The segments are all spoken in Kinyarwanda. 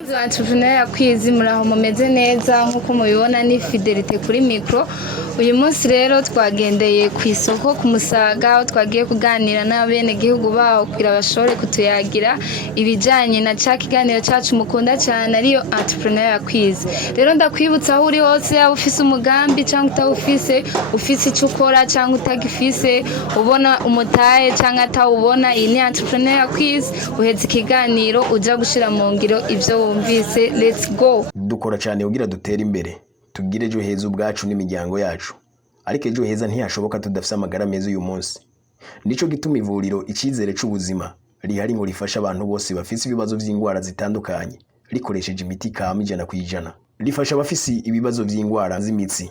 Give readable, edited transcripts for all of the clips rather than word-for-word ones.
Entrepreneur yakwizi muraho mumeze neza nkuko mubibona ni Fidelite kuri micro. Uyu munsi rero twagendeye ku isoko ku Musaga aho twagiye kuganira n'abene gihugu baho kugira bashore kutuyagira ibijanye na ca kiganiro cacu mukunda cyane ariyo Entrepreneur yakwizi. Rero ndakwibutsa aho uri hose aho ufise umugambi cyangwa utawufise, ufise icyo ukora cyangwa utagifise, ubona umutahe cyangwa atawubona, iyi ni Entrepreneur yakwizi. Uheze ikiganiro uja gushira mu ngiro ivyo wumvise. Let's go. Dukora cyane kugira dutere imbere, tugire ejo heza ubwacu n'imiryango yacu. Ariko ejo heza ntiyashoboka tudafise amagara meza uyu munsi. Nico gituma ivuriro Icyizere c'ubuzima rihari ngo rifasha abantu bose bafise ibibazo vy'ingwara zitandukanye, rikoresheje imiti kama 100%. Rifasha abafise ibibazo vy'ingwara z'imitsi,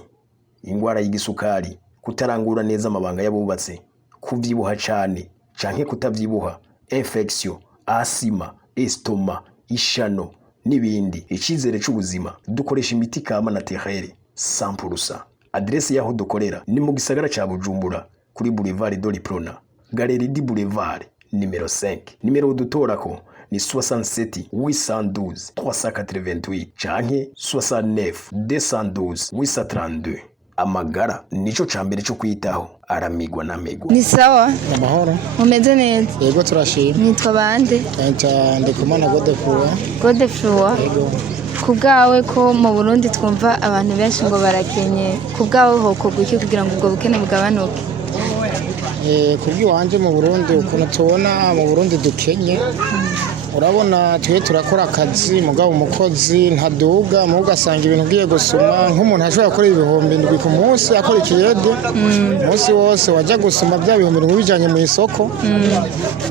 ingwara y'igisukari, kutarangura neza amabanga y'abubatse, kuvyibuha cane canke kutavyibuha, infection, asima, estoma, ishano n'ibindi. Icyizere c'ubuzima dukoresha imiti kama naturelle 100%. Adresse yaho dukorera ni mu gisagara ca Bujumbura kuri Boulevard de l'Iprona, Galerie du Boulevard numero 5. Numero dutorako ni 67 812 388 canke 69 212 832. Amagara nico cambere cyo kwitaho, aramigwa namegwa. Ni sawa? Amahoro. Mumeze neza? Yego turashima. Nitwa bande? Ndikumana Godefroid. Godefroid. Yego. Kubgawe ko mu Burundi twumva abantu benshi ngo barakenye, kubgawe hoko guki kugira ngo ubwo bukene bugabanuke? Kubwi wanje mu Burundi ukuntu tubona mu Burundi dukenye, urabona twe turakora akazi mugabo umukozi ntaduga mu ugasanga ibintu ugiye gusuma nk'umuntu ashobora gukora ibihumbi 7 ku munsi akora ikiyede munsi wose wajya gusuma bya bihumbi 7 bijanye mu isoko,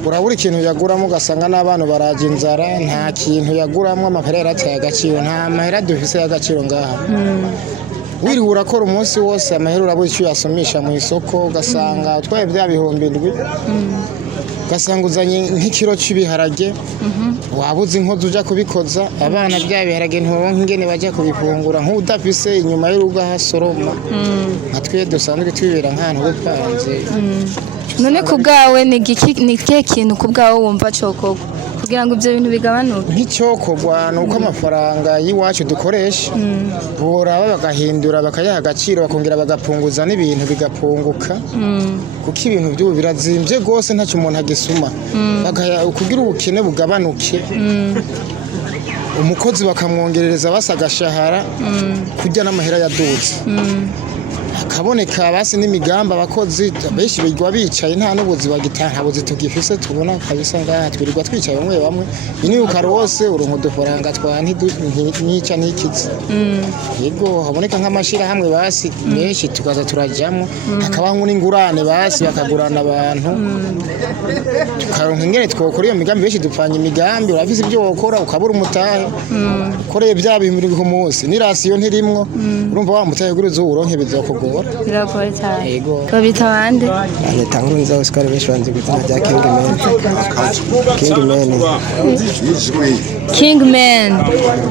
urabura ikintu yaguramo ugasanga n'abantu baraje inzara, nta kintu yaguramo, amahera yarateye agaciro, nta mahera dufise y'agaciro ngaha. Wiriwe urakora umunsi wose amahera urabura icyo yasumisha mu isoko, ugasanga utwaye bya bihumbi 7 ugasanga uzanye nk'ikiro cy'ibiharage, wabuze inkozi uja kubikoza, abana bya biharage nturonka ingene baje kubifungura, nk'udafise inyuma y'urugo hasoroma. Natwe dusanzwe twibera nk'ahantu gupanze. None kubgawe ni kihe kintu kubgawe wumva cyokorwa kugira ngo ibyo bintu bigabanuke? Nk'icyokorwa nuko amafaranga y'iwacu dukoresha boraba bagahindura bakayaha agaciro, bakongera bagapunguza n'ibintu bigapunguka, kuko ibintu by'ubu birazimvye gose ntacyo umuntu agisuma, kugira ubukene bugabanuke. Umukozi bakamwongerereza basagashahara kujya n'amahera yaduze, kaboneka basi n'imigamba abakozi benshi bigwa bicaye, nta n'ubuzi bagitaha buzi tugifise tubona kabisa ngaha twirirwa twicaye bamwe ini ukarose uronko dufaranga nica n'ikizi. Yego haboneka nk'amashira hamwe basi menshi tukaza turajamo, hakabaho n'ingurane basi bakagurana abantu, tukaronka ingene twokora iyo migambi. Benshi dupfanya imigambi, urafise ibyo wokora ukabura umutahe, koreye bya bihumbi ku munsi n'irasiyo ntirimwo, urumva wa mutahe guruzo uronke bizokugora. Biragoye cyane. Yego. Babita bande? Tanguru nza Oscar benshi banze gutuma bya Kingman.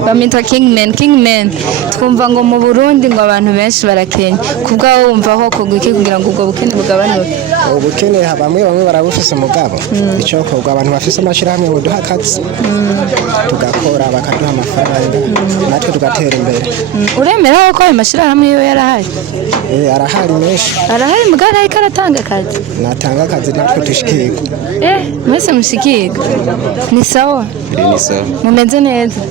Bamita Kingman. Twumva ngo mu Burundi ngo abantu benshi barakenye. Kubgaho wumva ho kuguki kugira ngo ubwo bukene bugabanuke? Ubukene bamwe barabufise mugabo ico kogwa abantu bafise amashira hamwe ngo duha akazi tugakora bakaduha amafaranga natwe tugatera imbere. Uremera ko ayo mashira hamwe yo yarahari? Arahari menshi. Arahari mugara ariko aratanga akazi? Natanga akazi natwe dushikirwa. Mwese mushikirwa? Ni sawa? Ni sawa. Mumeze neza?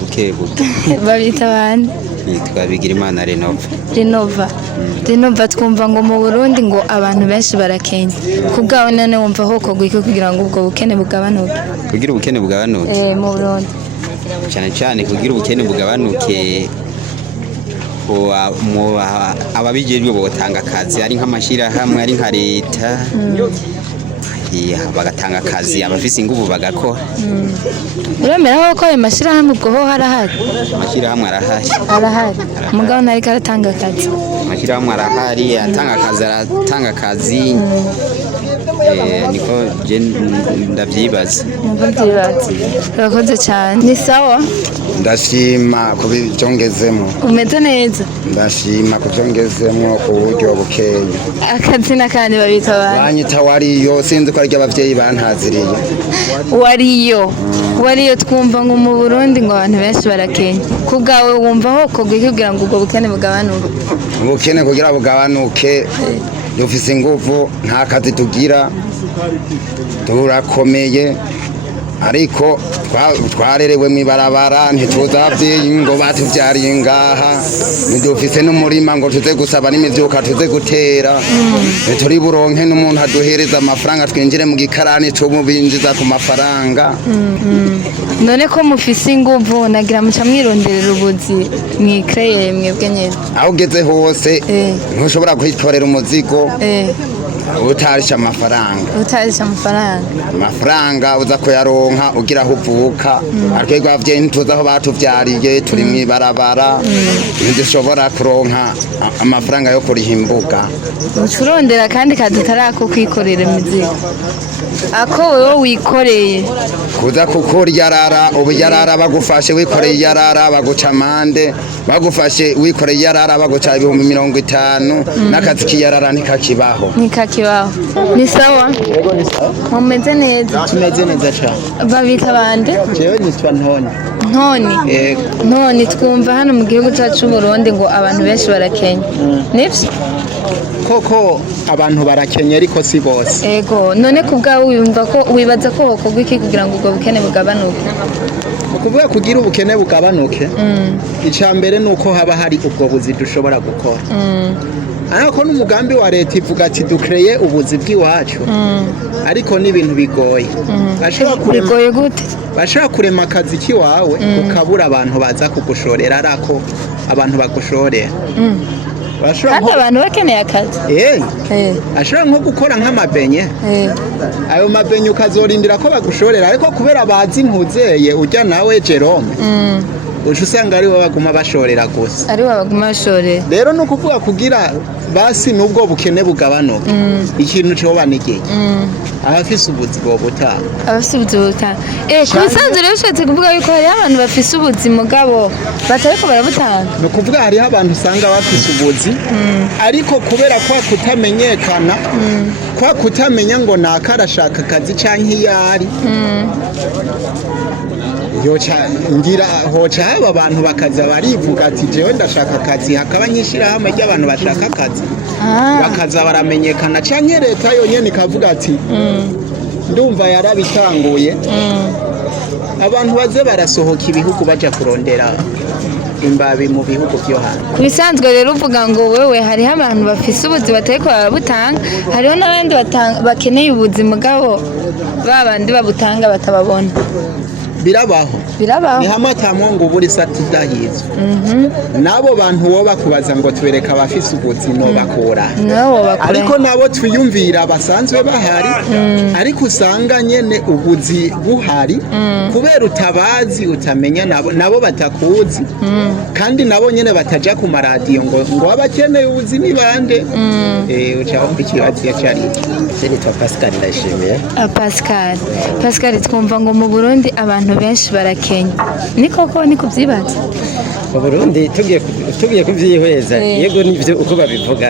Bukebuke. Babita bande? Yitwa Bigirimana Renova. Twumva ngo mu Burundi ngo abantu benshi barakenye. Kubgawe none wumva ho kogwiko kugira ngo ubwo bukene bugabanuke? Kugira ubukene bugabanuke? Mu Burundi. Cyane kugira ubukene bugabanuke ababijejwe botanga akazi, ari nk'amashira hamwe, ari nka leta bagatanga akazi, abafise ingufu bagakora. Uremera ko ayo mashira hamwe ubwo ho harahari? Amashira hamwe arahari. Mugabo nari karatanga akazi. Amashira hamwe arahari, atanga akazi niko je ndavyibaza. Urakoze cyane. Ni sawa? Ndashima kubyongezemo. Umeze neza? Ndashima kubyongezemo ku buryo bukeye. Akazina kandi babita abantu. Banyita wariyo sinzi ko ari abavyeyi bantaziriye. Wariyo twumva ngo mu Burundi ngo abantu benshi barakenya. Kubgawe wumva ho kugira ngo ubwo bukene bugabanuke. Ubukene kugira bugabanuke dufise ingufu nta kazi tugira turakomeye ariko twarerewe mwibarabara ntituza abavyeyi ngo batuvyariye ngaha ntidufise n'umurima ngo tuze gusaba n'imivyuka tuze gutera turi buronke n'umuntu aduhereza amafaranga twinjire mu gikarani co mubinjiza ku mafaranga. None ko mufise inguvu nagira muca mwironderera ubuzi mwikreye mwebwe nyene aho ugeze hose ntushobora kwitorera umuzigo utarisha amafaranga uza kuyaronka ugira aho uvuka ariko abavyeyi ntituzi aho batuvyariye turi mwibarabara ntidushobora kuronka amafaranga yo kuriha imbuga ucurondera kandi kadutarako kwikorera imizigo ako wewe wikoreye kuza kukora yarara bagufashe wikoreye yarara baguca amande bagufashe wikoreye yarara baguca 50 n'akazi k'iyarara ntikakibaho. Ni sawa? Yego ni sawa. Mumeze neza? Tumeze neza cyane. Babita bande? Jewe nitwa Ntoni. Yego. Ntoni twumva hano mu gihugu cyacu Burundi ngo abantu benshi barakenya. Nivyo? Koko abantu barakenye ariko si bose. Yego. None kubgawe wibaza ko hokorwa iki kugira ngo ubwo bukene bugabanuke? Ukuvuga kugira ubukene bugabanuke. Icambere nuko haba hari ubwo buzi dushobora gukora. Ariko n'umugambi wa leta ivuga ati dukreye ubuzi bw'iwacu ariko n'ibintu bigoye bigoye gute bashaka kurema akazi kiwawe ukabura abantu baza kugushorera arako abantu bagushorera kandi abantu bakeneye akazi ashobora nko gukora nk'amabenye ayo mabenye ukazorindira ko bagushorera ariko kubera bazi impuzeye ujya nawe Jerome usanga ari baguma bashorera gusa rero no kuvuga kugira basi nubwo bukene bugabanuka ikintu cyo banigeye abafise ubuzi bwo butanga kubisanzwe rero ushatse kuvuga yuko hari abantu bafise ubuzi mugabo batariko barabutanga no kuvuga hari abantu usanga bafise ubuzi ariko kubera kwa kutamenyekana kwa kutamenya ngo nakarashaka akazi canke iyari ngira hoca haba abantu bakaza barivuga ati jewe ndashaka akazi hakaba nyishira hamwe y'abantu bashaka akazi bakaza baramenyekana canke leta yonyene ikavuga ati ndumva yarabitanguye abantu baze barasohoka ibihugu baja kurondera imbabi mu bihugu byo hanze kubisanzwe rero uvuga ngo wewe hariho abantu bafise ubuzi batariko barabutanga hariho n'abandi bakeneye ubuzi mugabo babandi babutanga batababona birabaho ni hamatamwo ngo buri satidahizwe nabo bantu wo bakubaza ngo twereka abafise ubuzi no bakora ariko nabo twiyumvira basanzwe bahari ariko usanga nyene ubuzi buhari kubera utabazi utamenya nabo batakuzi kandi nabo nyene bataja ku maradiyo ngo abakeneye ubuzi ni bande ucaho ikibazo cyari nitwa Pascal ndashimiye. Pascal twumva ngo mu Burundi abantu benshi barakenya niko kubyibaza mu Burundi tugiye kuvyihweza yego nivyo uko babivuga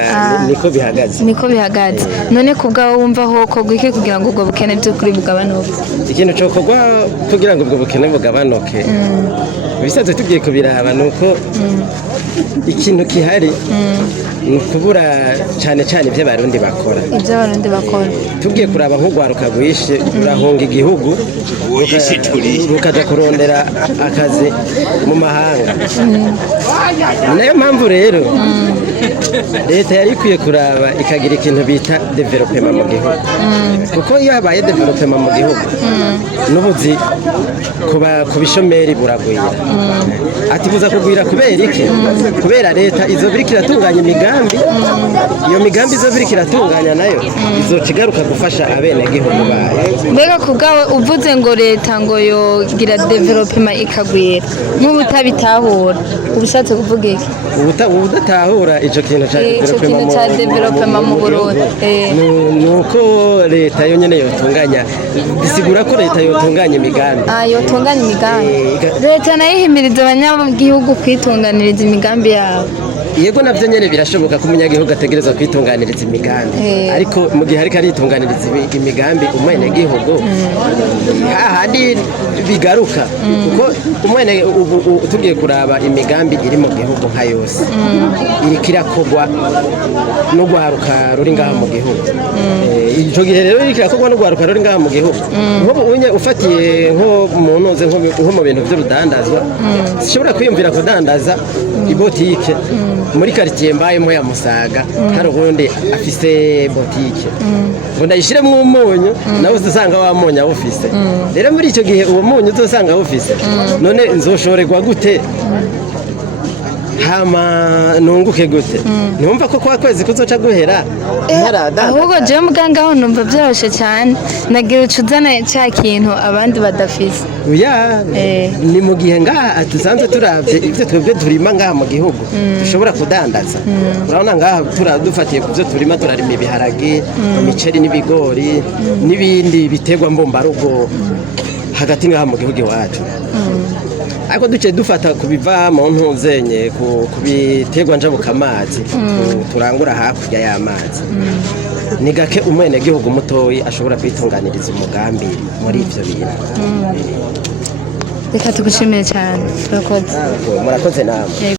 niko bihagaze none kubgaho wumva ho kogwike kugira ngo ubwo bukene byo kuri bugabanuke ikintu cyo kogwa kugira ngo ubwo bukene bugabanuke bisaze tugiye kubiraba nuko ikintu kihari nukubura cyane ibyo Barundi bakora tugiye kuraba nk'ugwaruka gwishe urahunga igihugu rukaja kurondera akazi mu mahanga nayo mpamvu rero leta yari ikwiye kuraba ikagira ikintu bita development mu gihugu kuko iyo habaye development mu gihugu n'ubuzi ku bishomeri buragwira ati buza kugwira kubera iki kubera leta izobirika iratunganya imigambi iyo migambi izobirika iratunganya nayo izokigaruka gufasha abene gihugu bayo mbega kubgawe uvuze ngo leta ngo yogira development ikagwira nk'ubutabitahura ubushatse kuvuga iki ubudatahura ico kintu kintu ca development mu Burundi nuko leta yo nyene yotunganya bisigura ko leta yotunganya imigambi yotunganya imigambi leta nayo ihimiriza abanyagihugu kwitunganiriza imigambi yabo yego navyo nyene birashoboka ko umunyagihugu ategerezwa kwitunganiriza imigambi ariko mu gihe ariko aritunganiriza imigambi umwenegihugu hahandi bigaruka kuko umwene tugiye kuraba imigambi iri mu gihugu nka yose iriko irakogwa n'ugwaruka ruri ngaha mu gihugu ico gihe rero iriko irakogwa n'ugwaruka ruri ngaha mu gihugu nk'ubu unye ufatiye nko mu ntuze nko mu bintu vy'urudandazwa sishobora kwiyumvira kudandaza ibotike muri quartier mbayemo ya Musaga hari ubundi afise botike ngo ndayishiremo umunyu nawe uzasanga wamunyu awufise rero muri ico gihe uwo munyu uzosanga awufise none nzoshorerwa gute hama nunguke gute numva ko kwa kwezi kuzoca guhera ahubwo je muganga aho numva byaroshe cyane nagira ucuzana cya kintu abandi badafise ni mu gihe ngaha tusanzwe turavye ivyo twebwe turima ngaha mu gihugu dushobora kudandaza urabona ngaha dufatiye ku byo turima turarima ibiharage imiceri n'ibigori n'ibindi biterwa mbumbarugo hagati ngaha mu gihugu iwacu ariko duce dufata kubiva mu ntuzenye ku biterwa njabukamazi turangura hakurya y'amazi ni gake umwenegihugu mutoyi ashobora kwitunganiriza umugambi muri ivyo bintu reka tugushimire cyane murakoze namwe